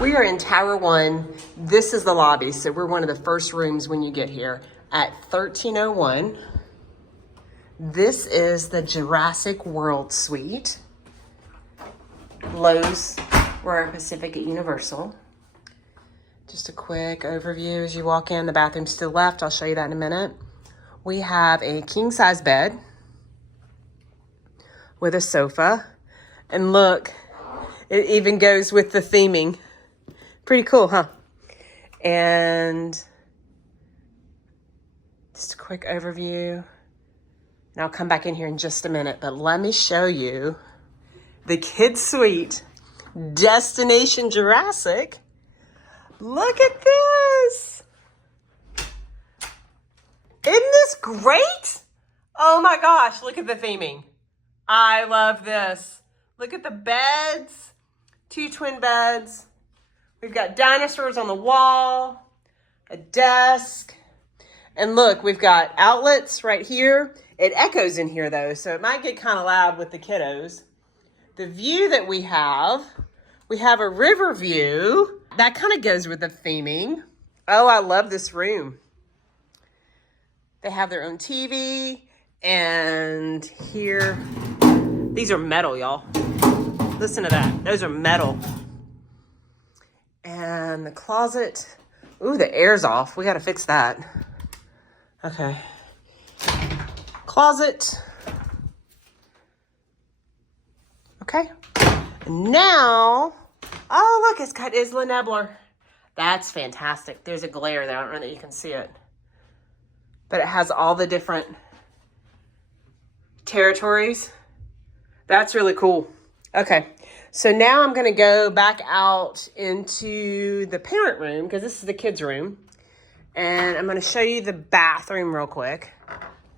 We are in Tower 1. This is the lobby, so we're one of the first rooms when you get here at 1301. This is the Jurassic World Suite. Loews, we're Pacific at Universal. Just a quick overview as you walk in. The bathroom's to the left. I'll show you that in a minute. We have a king-size bed with a sofa. And look, it even goes with the theming. Pretty cool, huh? And just a quick overview. And I'll come back in here in just a minute, but let me show you the kids' suite, Destination Jurassic. Look at this. Isn't this great? Oh my gosh, look at the theming. I love this. Look at the beds, 2 twin beds. We've got dinosaurs on the wall, a desk, and look, we've got outlets right here. It echoes in here though, so it might get kind of loud with the kiddos. The view that we have a river view. That kind of goes with the theming. Oh, I love this room. They have their own TV, and here, these are metal, y'all. Listen to that, those are metal. And the closet, ooh, the air's off. We gotta fix that. Okay. Closet. Okay. And now, oh look, it's got Isla Nebler. That's fantastic. There's a glare there. I don't know that you can see it. But it has all the different territories. That's really cool. Okay. So now I'm going to go back out into the parent room because this is the kids' room. And I'm going to show you the bathroom real quick.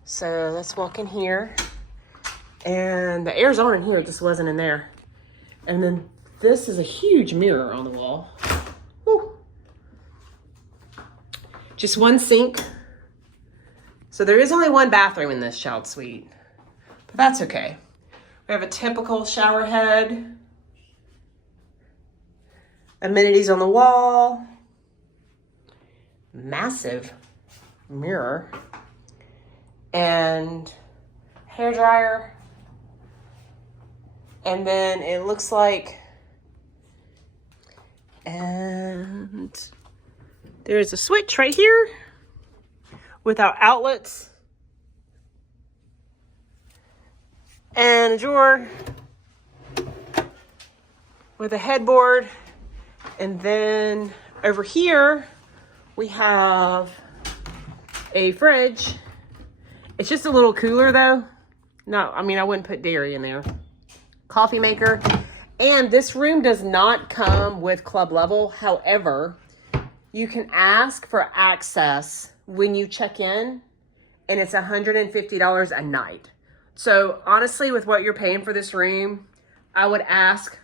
So let's walk in here. And the air's on in here. It just wasn't in there. And then this is a huge mirror on the wall. Woo. Just one sink. So there is only one bathroom in this child suite. But that's okay. We have a typical shower head. Amenities on the wall. Massive mirror. And hair dryer. And then it looks like, and there's a switch right here with our outlets. And a drawer with a headboard. And then over here, we have a fridge. It's just a little cooler though. No, I mean, I wouldn't put dairy in there. Coffee maker. And this room does not come with club level. However, you can ask for access when you check in, and it's $150 a night. So honestly, with what you're paying for this room, I would ask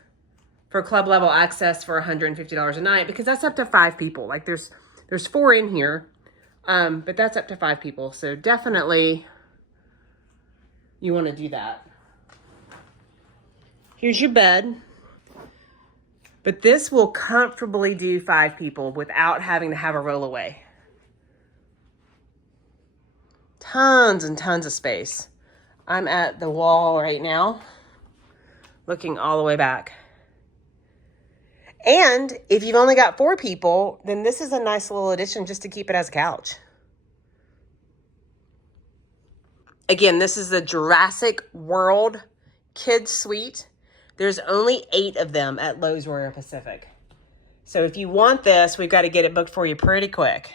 for club level access for $150 a night because that's up to 5 people. Like there's 4 in here, but that's up to 5 people. So definitely you want to do that. Here's your bed, but this will comfortably do 5 people without having to have a roll away. Tons and tons of space. I'm at the wall right now, looking all the way back. And if you've only got 4 people, then this is a nice little addition just to keep it as a couch. Again, this is the Jurassic World Kids Suite. There's only 8 of them at Loews Royal Pacific. So if you want this, we've got to get it booked for you pretty quick.